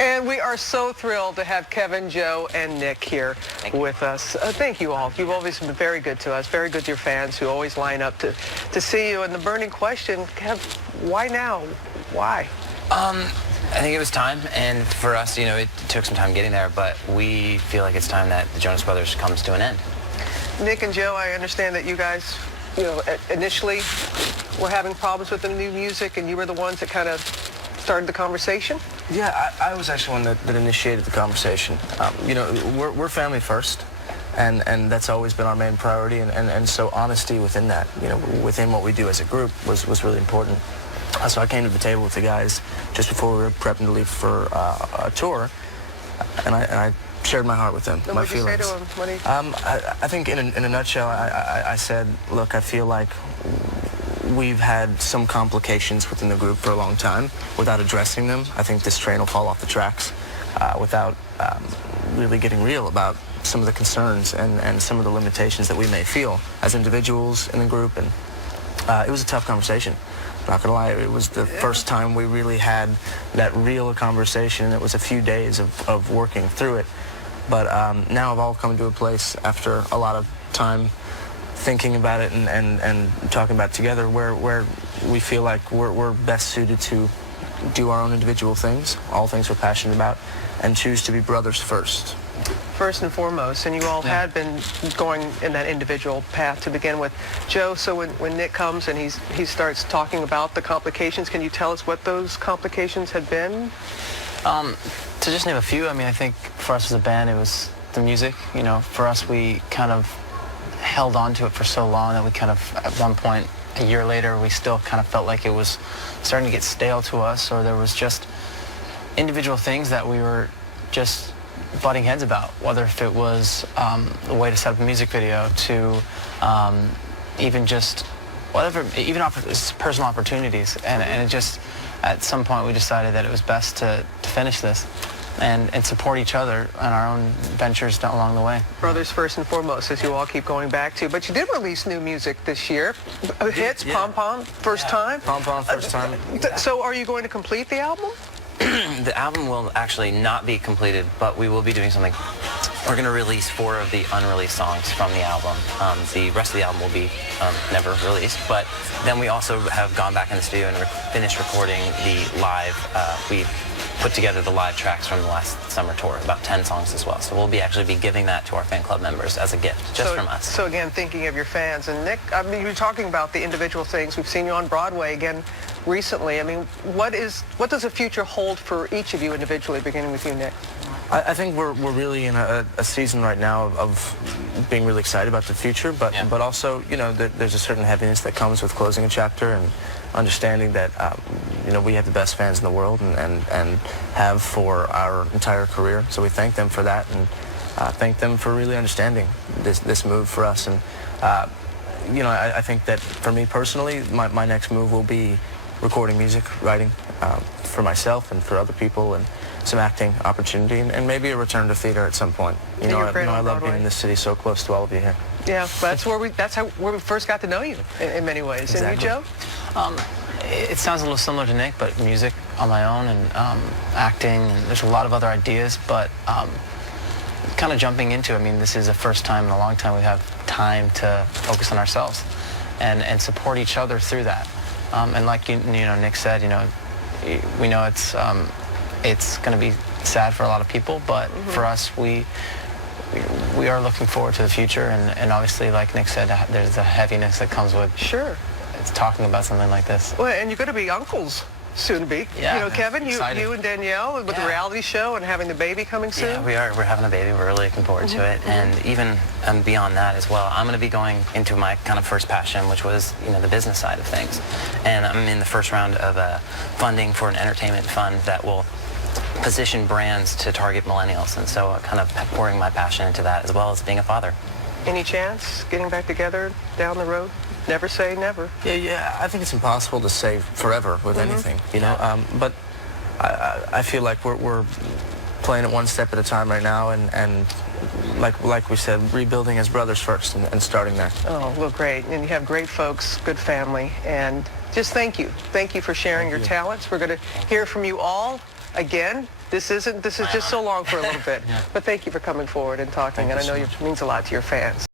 And we are so thrilled to have Kevin, Joe, and Nick here with us. Thank you all. You've always been very good to us, very good to your fans who always line up to see you. And the burning question, Kev, why now? Why? I think it was time, and for us, you know, it took some time getting there, but we feel like it's time that the Jonas Brothers comes to an end. Nick and Joe, I understand that you guys, you know, initially were having problems with the new music, and you were the ones that kind of started the conversation? Yeah, I was actually one that initiated the conversation. You know, we're family first, and that's always been our main priority, and so honesty within that, you know, within what we do as a group was really important. So I came to the table with the guys just before we were prepping to leave for a tour, and I shared my heart with them, my feelings. What did you say to them? I think in a nutshell, I said, look, I feel like we've had some complications within the group for a long time without addressing them. I think this train will fall off the tracks without really getting real about some of the concerns and some of the limitations that we may feel as individuals in the group. And it was a tough conversation. Not gonna lie, it was the first time we really had that real conversation, and it was a few days of working through it. But now I've all come to a place after a lot of time thinking about it and talking about it together where we feel like we're best suited to do our own individual things, all things we're passionate about, and choose to be brothers first. First and foremost, and you all had been going in that individual path to begin with. Joe, so when Nick comes and he starts talking about the complications, can you tell us what those complications had been? To just name a few, I mean, I think for us as a band, it was the music. You know, for us, we kind of held on to it for so long that we kind of, at one point, a year later, we still kind of felt like it was starting to get stale to us, or there was just individual things that we were just butting heads about, whether if it was the way to set up a music video to even just whatever, even personal opportunities. And it just, at some point, we decided that it was best to finish this and support each other on our own ventures along the way. Brothers first and foremost, as you all keep going back to. But you did release new music this year. Hits, Pom Pom, first time. Pom Pom, first time. So are you going to complete the album? The album will actually not be completed, but we will be doing something. We're going to release 4 of the unreleased songs from the album. The rest of the album will be never released, but then we also have gone back in the studio and finished recording the live. We put together the live tracks from the last summer tour, about 10 songs as well. So we'll actually be giving that to our fan club members as a gift, just from us. So again, thinking of your fans. And Nick, I mean, you're talking about the individual things. We've seen you on Broadway again recently. I mean, what does the future hold for each of you individually, beginning with you, Nick? I think we're really in a season right now of being really excited about the future, but also, you know, there's a certain heaviness that comes with closing a chapter and understanding that you know, we have the best fans in the world and have for our entire career. So we thank them for that, and thank them for really understanding this move for us. And you know, I think that for me personally, my next move will be recording music, writing for myself and for other people, and some acting opportunity, and maybe a return to theater at some point. You know, I love being in this city so close to all of you here. Yeah, that's where we first got to know you in many ways. Exactly. And you, Joe? It sounds a little similar to Nick, but music on my own, and acting, and there's a lot of other ideas, but kind of jumping into, I mean, this is the first time in a long time we have time to focus on ourselves and support each other through that. And like you know, Nick said, you know, we know it's going to be sad for a lot of people, but for us, we are looking forward to the future, and obviously, like Nick said, there's a heaviness that comes with it's talking about something like this. Well, and you're going to be uncles soon to be. Yeah, you know, Kevin, you and Danielle with the reality show and having the baby coming soon. Yeah, we're having a baby. We're really looking forward to it, and even beyond that as well. I'm going to be going into my kind of first passion, which was, you know, the business side of things, and I'm in the first round of funding for an entertainment fund that will position brands to target millennials, and so kind of pouring my passion into that, as well as being a father. Any chance getting back together down the road? Never say never. Yeah, I think it's impossible to say forever with anything, you know. But I feel like we're playing it one step at a time right now, and like we said, rebuilding as brothers first and starting there. Oh, well, great. And you have great folks, good family, and just thank you. Thank you for sharing your talents. We're going to hear from you all again This is just so long for a little bit. Yeah. But thank you for coming forward and talking, Thank and I you know so it much. means a lot to your fans.